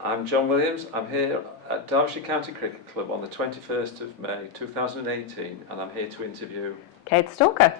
I'm John Williams. I'm here at Derbyshire County Cricket Club on the 21st of May 2018, and I'm here to interview Kate Stalker.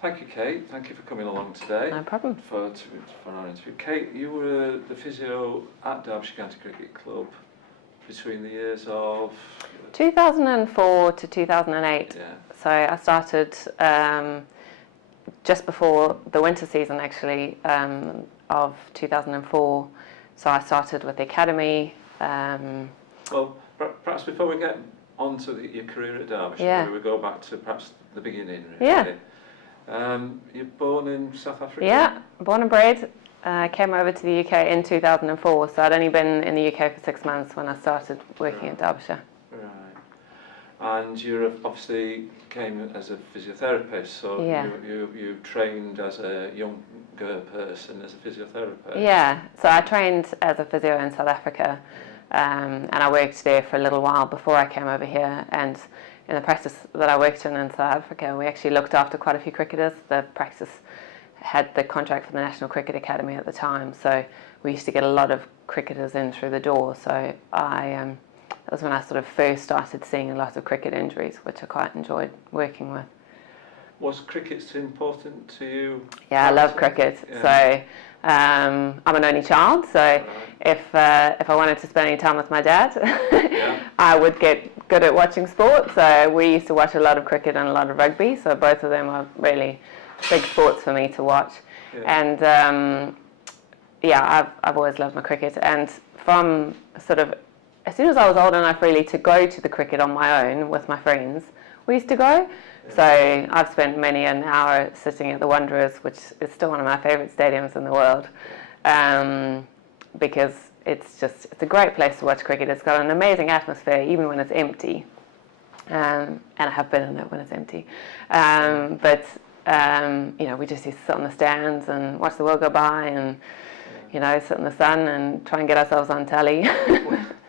Thank you, Kate. Thank you for coming along today. No problem. For our interview. Kate, you were the physio at Derbyshire County Cricket Club between the years of 2004 to 2008. Yeah. So I started just before the winter season, actually, of 2004. So I started with the academy. Well, perhaps before we get on to your career at Derbyshire, Yeah. we go back to perhaps the beginning. Really. Yeah. You're born in South Africa? Yeah, born and bred. Came over to the UK in 2004, so I'd only been in the UK for 6 months when I started working at Derbyshire. Right. And you obviously came as a physiotherapist, so Yeah. you trained as a younger person as a physiotherapist. Yeah, so I trained as a physio in South Africa, and I worked there for a little while before I came over here. And in the practice that I worked in South Africa, we actually looked after quite a few cricketers. The practice had the contract for the National Cricket Academy at the time, so we used to get a lot of cricketers in through the door. So that was when I sort of first started seeing a lot of cricket injuries, which I quite enjoyed working with. Was cricket still important to you? Yeah, I love cricket. Yeah. So I'm an only child, so Right. if I wanted to spend any time with my dad, Yeah. I would get good at watching sport. So we used to watch a lot of cricket and a lot of rugby, so both of them are really big sports for me to watch. Yeah. And I've always loved my cricket. And from sort of as soon as I was old enough really to go to the cricket on my own with my friends, we used to go. Yeah. So I've spent many an hour sitting at the Wanderers, which is still one of my favourite stadiums in the world, because it's a great place to watch cricket. It's got an amazing atmosphere even when it's empty, and I have been in it when it's empty. We just used to sit on the stands and watch the world go by, and sit in the sun and try and get ourselves on telly.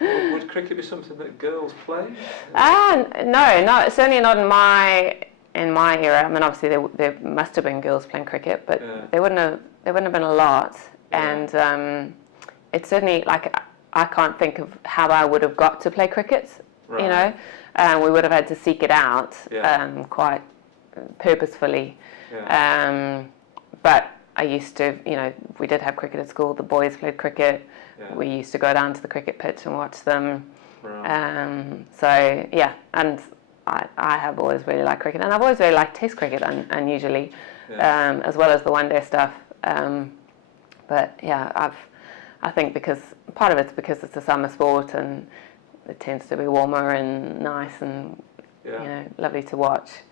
Would cricket be something that girls play? No, certainly not in my era. I mean, obviously there must have been girls playing cricket, but Yeah. there wouldn't have been a lot. Yeah. And it's certainly like I can't think of how I would have got to play cricket. Right. We would have had to seek it out quite purposefully. Yeah. But I used to, we did have cricket at school. The boys played cricket. Yeah. We used to go down to the cricket pitch and watch them. Right. And I have always really liked cricket, and I've always really liked Test cricket unusually, as well as the one-day stuff. I think because part of it's because it's a summer sport and it tends to be warmer and nice and lovely to watch.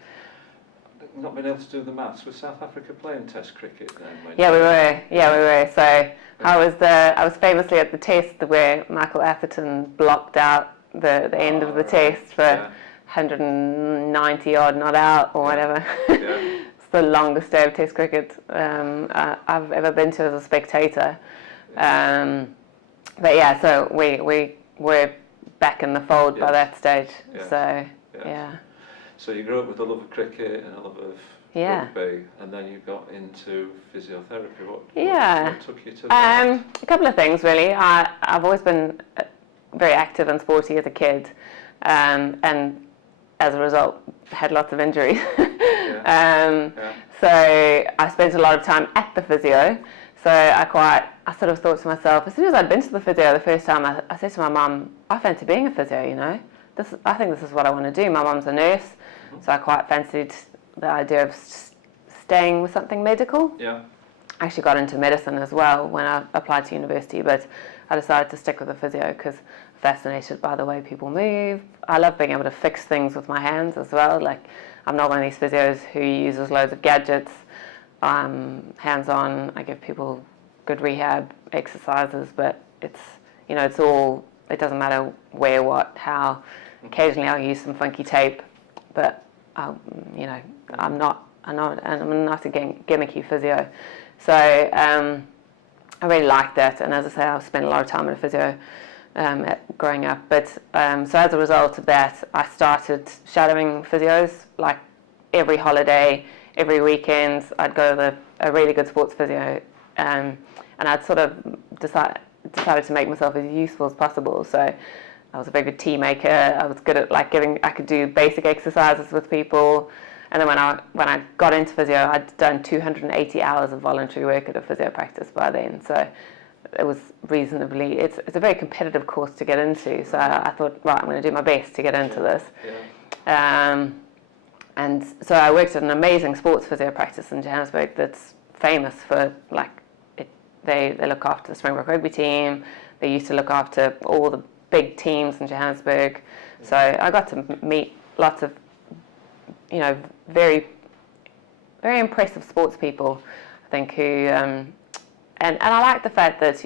Not being able to do the maths. Was South Africa playing Test cricket then? Yeah, we were. So I was famously at the Test where Michael Atherton blocked out the end of the Test for 190 odd not out or whatever. Yeah. It's the longest day of Test cricket I've ever been to as a spectator. So we were back in the fold by that stage. Yes. So Yes. So you grew up with a love of cricket and a love of rugby, and then you got into physiotherapy. What took you to that? A couple of things really. I've always been very active and sporty as a kid, and as a result had lots of injuries. So I spent a lot of time at the physio. So I sort of thought to myself, as soon as I'd been to the physio the first time, I said to my mum, I fancy being a physio, I think this is what I want to do. My mum's a nurse, so I quite fancied the idea of staying with something medical. Yeah. I actually got into medicine as well when I applied to university, but I decided to stick with the physio because I'm fascinated by the way people move. I love being able to fix things with my hands as well. Like, I'm not one of these physios who uses loads of gadgets. I'm hands-on. I give people good rehab exercises, but it doesn't matter where, what, how. Occasionally I'll use some funky tape, but I'm not a gimmicky physio. So I really like that, and as I say, I've spent a lot of time in a physio growing up. But so as a result of that, I started shadowing physios like every holiday, every weekend. I'd go to a really good sports physio, and I'd sort of decided to make myself as useful as possible. So I was a very good tea maker. I was good at like I could do basic exercises with people. And then when I got into physio, I'd done 280 hours of voluntary work at a physio practice by then. So it was reasonably, it's a very competitive course to get into. So I thought, right, I'm going to do my best to get into this. And so I worked at an amazing sports physio practice in Johannesburg that's famous for they look after the Springbok rugby team. They used to look after all the big teams in Johannesburg. So I got to meet lots of, very, very impressive sports people, I think, who, and I like the fact that,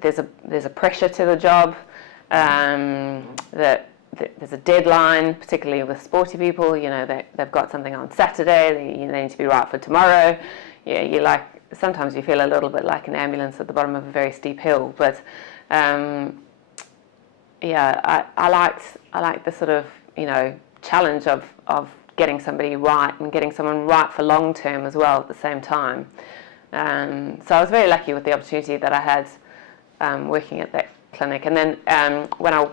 there's a pressure to the job, that there's a deadline, particularly with sporty people, they've got something on Saturday, they need to be right for tomorrow. Sometimes you feel a little bit like an ambulance at the bottom of a very steep hill, but I like the sort of, challenge of getting somebody right and getting someone right for long term as well at the same time. So I was very lucky with the opportunity that I had working at that clinic. And then when I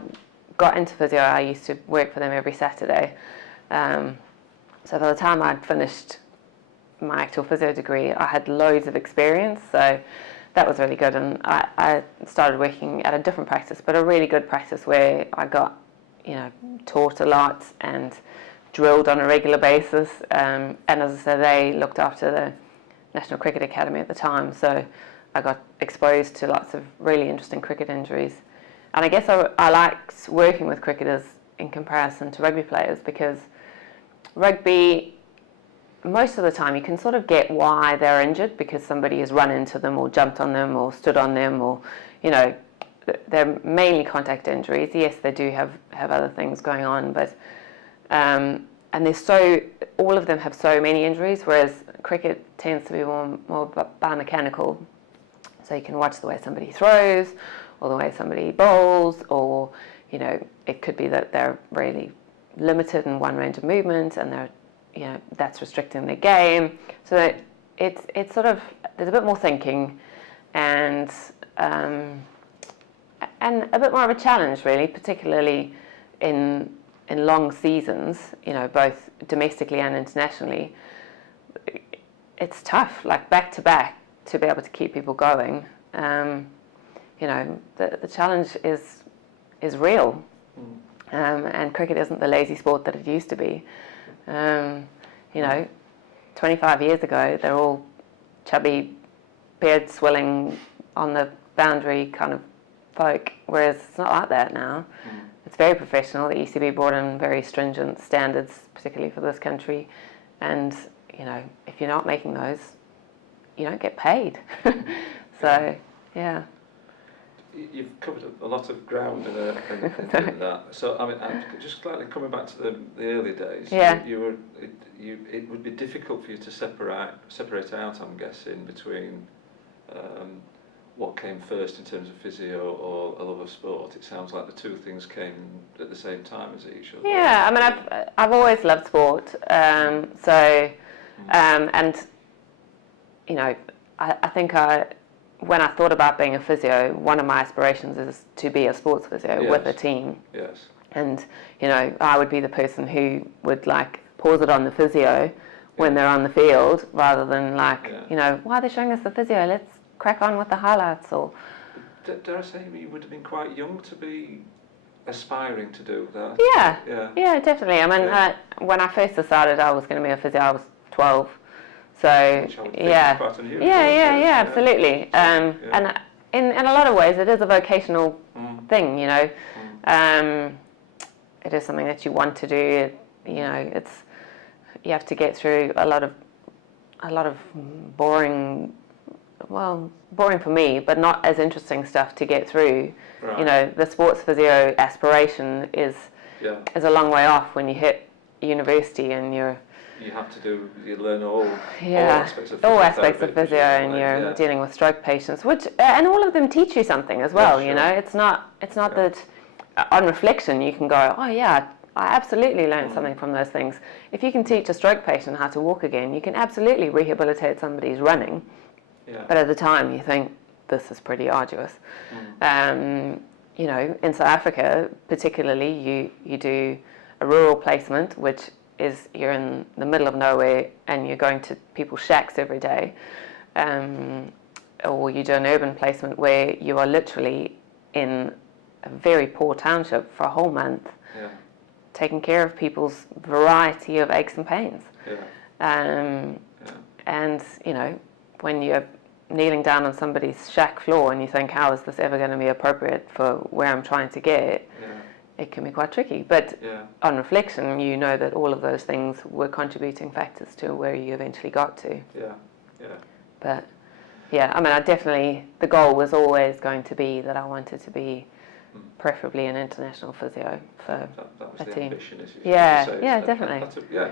got into physio, I used to work for them every Saturday. So by the time I'd finished my actual physio degree, I had loads of experience. So that was really good. And I started working at a different practice, but a really good practice where I got, taught a lot and drilled on a regular basis. And as I said, they looked after the National Cricket Academy at the time. So I got exposed to lots of really interesting cricket injuries. And I guess I liked working with cricketers in comparison to rugby players, because rugby, most of the time you can sort of get why they're injured, because somebody has run into them or jumped on them or stood on them, or, they're mainly contact injuries. Yes, they do have other things going on, but and all of them have so many injuries, whereas cricket tends to be more biomechanical. So you can watch the way somebody throws, or the way somebody bowls, or, it could be that they're really limited in one range of movement and they're, that's restricting their game. So that it's sort of, there's a bit more thinking and a bit more of a challenge, really, particularly in long seasons, both domestically and internationally. It's tough, like back to back, to be able to keep people going. The challenge is real, and cricket isn't the lazy sport that it used to be. 25 years ago, they're all chubby, beard swilling on the boundary kind of folk, whereas it's not like that now. It's very professional. The ECB brought in very stringent standards, particularly for this country, and if you're not making those, you don't get paid. So, yeah. You've covered a lot of ground in that. So, I mean, just slightly coming back to the early days. Yeah. It would be difficult for you to separate out, I'm guessing, between what came first in terms of physio or a love of sport. It sounds like the two things came at the same time as each other. Yeah, I mean, I've always loved sport. And I think when I thought about being a physio, one of my aspirations is to be a sports physio with a team. Yes. And, I would be the person who would pause it on the physio when they're on the field, rather than why are they showing us the physio? Let's crack on with the highlights. Or dare I say you would have been quite young to be aspiring to do that? Yeah, definitely. I mean, when I first decided I was going to be a physio, I was 12. So absolutely. And in a lot of ways, it is a vocational thing. It is something that you want to do. You have to get through a lot of boring for me, but not as interesting stuff to get through. Right. The sports physio aspiration is a long way off when you hit university and you learn all aspects of physio, and you're dealing with stroke patients, and all of them teach you something as well. Sure. It's not that on reflection you can go, oh yeah, I absolutely learned something from those things. If you can teach a stroke patient how to walk again, you can absolutely rehabilitate somebody's running. Yeah. But at the time you think, this is pretty arduous. You know, in South Africa, particularly, you do a rural placement, which is you're in the middle of nowhere and you're going to people's shacks every day, or you do an urban placement where you are literally in a very poor township for a whole month, taking care of people's variety of aches and pains. And, you know, when you're kneeling down on somebody's shack floor and you think, how is this ever going to be appropriate for where I'm trying to get, it can be quite tricky. But on reflection, you know that all of those things were contributing factors to where you eventually got to. But, yeah, I mean, the goal was always going to be that I wanted to be preferably an international physio for that was a the team. Ambition, as you Yeah, definitely. Great.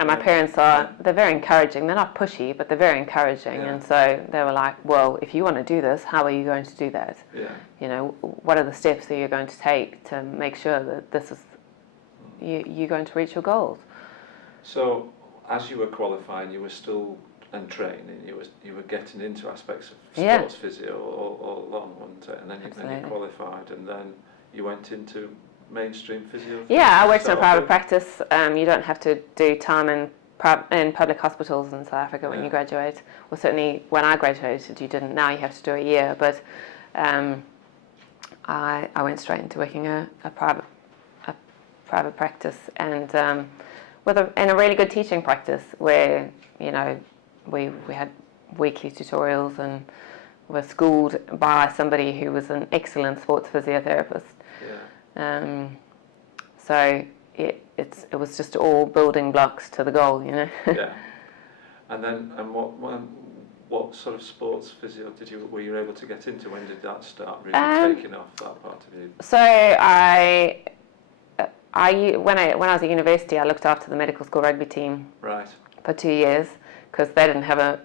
And my parents they're very encouraging. They're not pushy, but they're very encouraging. And so they were like, well, if you want to do this, how are you going to do that? You know, what are the steps that you're going to take to make sure that this is, you're going to reach your goals? So, as you were qualifying, you were still and training, you were getting into aspects of sports physio all along, wasn't it? And then you qualified, and then you went into mainstream physio. Yeah, I worked in a private practice. You don't have to do time in public hospitals in South Africa when you graduate. Well, certainly when I graduated, you didn't. Now you have to do a year, but I went straight into working a private practice, and in a really good teaching practice where, you know, we had weekly tutorials and were schooled by somebody who was an excellent sports physiotherapist. So it was just all building blocks to the goal, you know. And what sort of sports physio were you able to get into? When did that start really taking off, that part of you? So when I was at university, I looked after the medical school rugby team for 2 years, because they didn't have a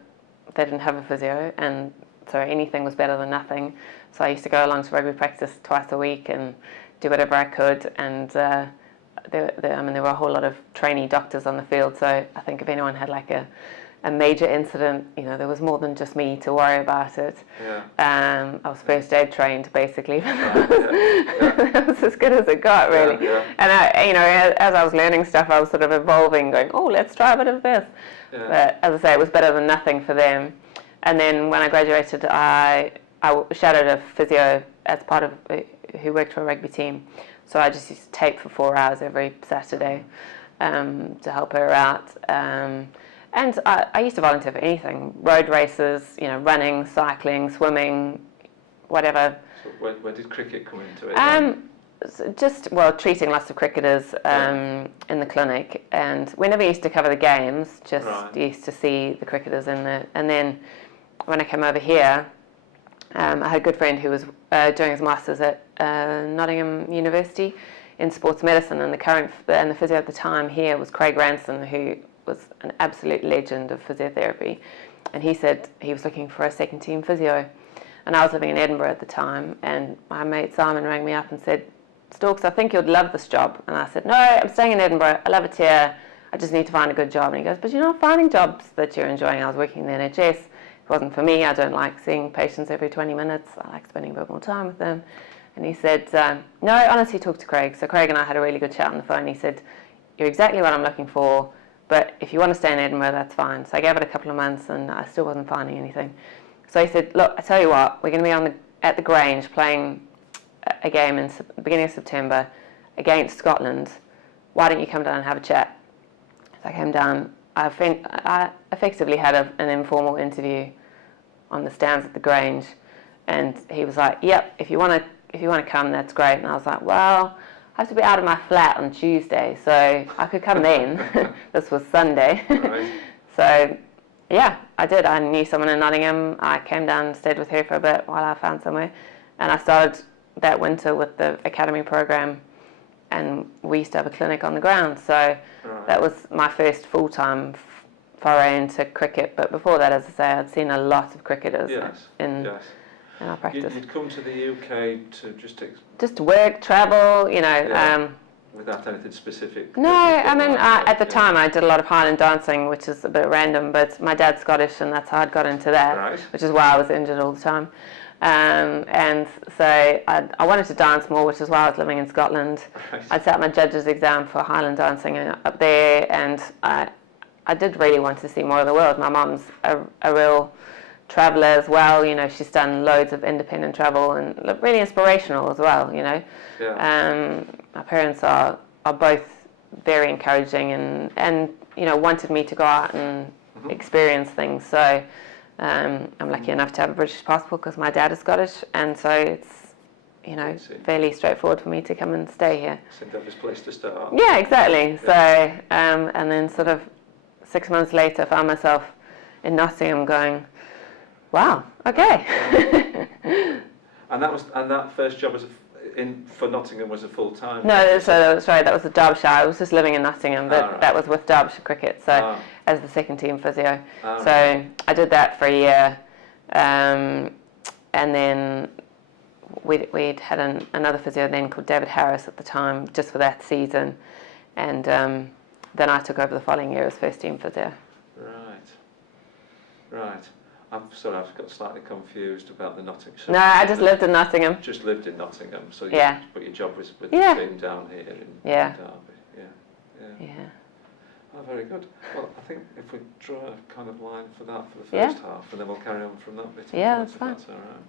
physio, and so anything was better than nothing. So I used to go along to rugby practice twice a week and do whatever I could. And there were a whole lot of trainee doctors on the field. So I think if anyone had like a major incident, you know, there was more than just me to worry about it. I was first aid trained, basically. That was as good as it got, really. And as I was learning stuff, I was sort of evolving, going, oh, let's try a bit of this. But as I say, it was better than nothing for them. And then when I graduated, I shadowed a physio as part of who worked for a rugby team. So I just used to tape for 4 hours every Saturday to help her out. And I used to volunteer for anything: road races, you know, running, cycling, swimming, whatever. So where did cricket come into it? Treating lots of cricketers in the clinic, and whenever I used to cover the games, used to see the cricketers in there. And then when I came over here, I had a good friend who was doing his masters at Nottingham University in sports medicine, and the physio at the time here was Craig Ranson, who was an absolute legend of physiotherapy. And he said he was looking for a second team physio, and I was living in Edinburgh at the time, and my mate Simon rang me up and said, Stalks, I think you'd love this job. And I said, no, I'm staying in Edinburgh, I love it here, I just need to find a good job. And he goes, but you're not finding jobs that you're enjoying. I was working in the NHS, it wasn't for me, I don't like seeing patients every 20 minutes, I like spending a bit more time with them. And he said, no, honestly, talk to Craig. So Craig and I had a really good chat on the phone. He said, you're exactly what I'm looking for, but if you want to stay in Edinburgh, that's fine. So I gave it a couple of months and I still wasn't finding anything. So he said, look, I tell you what, we're going to be at the Grange playing a game in the beginning of September against Scotland. Why don't you come down and have a chat? So I came down. I effectively had an informal interview on the stands at the Grange, and he was like, yep, if you want to come, that's great. And I was like, well, I have to be out of my flat on Tuesday, so I could come then. This was Sunday. So yeah, I did. I knew someone in Nottingham. I came down and stayed with her for a bit while I found somewhere, and I started that winter with the academy program, and we used to have a clinic on the ground. So that was my first full-time foray into cricket. But before that, as I say, I'd seen a lot of cricketers in our practice. You'd come to the UK to just work, travel, you know. without anything specific? No, I mean, at the time I did a lot of Highland Dancing, which is a bit random, but my dad's Scottish and that's how I'd got into that, Right. which is why I was injured all the time. And so I wanted to dance more, which is why I was living in Scotland. Right. I sat my judge's exam for Highland Dancing up there, and I did really want to see more of the world. My mum's a real traveller as well, you know, she's done loads of independent travel and really inspirational as well, you know. Yeah. My parents are both very encouraging and you know, wanted me to go out and experience things. So I'm lucky enough to have a British passport because my dad is Scottish, and so it's, you know, fairly straightforward for me to come and stay here. Seemed to have this place to start. Yeah, exactly. Yeah. So and then sort of 6 months later, I found myself in Nottingham going, wow, okay. And that first job for Nottingham was a full time. No, sorry, that was the Derbyshire. I was just living in Nottingham, but that was with Derbyshire Cricket, so as the second team physio. So I did that for a year, and then we'd had another physio then called David Harris at the time, just for that season, and then I took over the following year as first team physio. Right. I've got slightly confused about the Nottinghamshire. No, I just lived in Nottingham. Just lived in Nottingham, so but your job was with the team down here in Derby. Yeah. Oh, very good. Well, I think if we draw a kind of line for that for the first half, and then we'll carry on from that bit. Yeah, that's fine. That's all right.